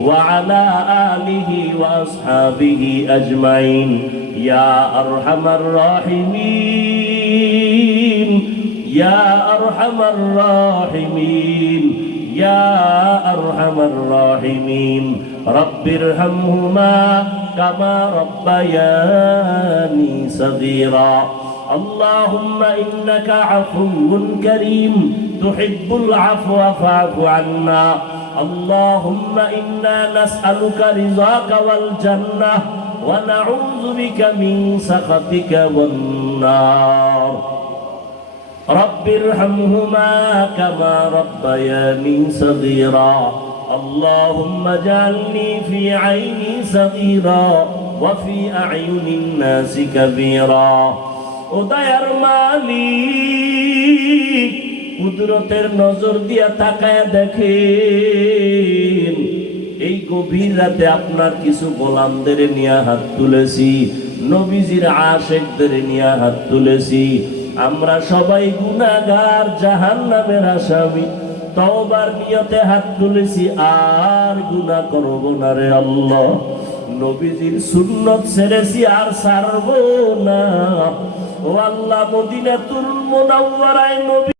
وعلى آله وأصحابه أجمعين يا أرحم الراحمين يا أرحم الراحمين يا أرحم الراحمين رب ارحمهما كما ربياني صغيرا اللهم إنك عفو كريم تحب العفو فاعف عنا اللهم إنا نسألك رضاك والجنة ونعوذ بك من سخطك والنار رب ارحمهما كما ربياني صغيرا اللهم اجعلني في عيني صغيرا وفي أعين الناس كبيرا উদয়ার মালিক কুদরতের নজর দিয়া তাকায় দেখেন এই গভীর রাতে আপনার কিছু গোলামদের নিয়ে হাত তুলেছি, নবীজির আশিকদের নিয়ে হাত তুলেছি। আমরা সবাই গুনাহগার, জাহান্নামের আসামি। তওবার নিয়তে হাত তুলেছি, আর গুনাহ করব না রে আল্লাহ। নবীজির সুন্নত ছেড়েছি, আর ছাড়ব না। ও আল্লাহ, মদিনাতুল মুনাওয়ারায় নবী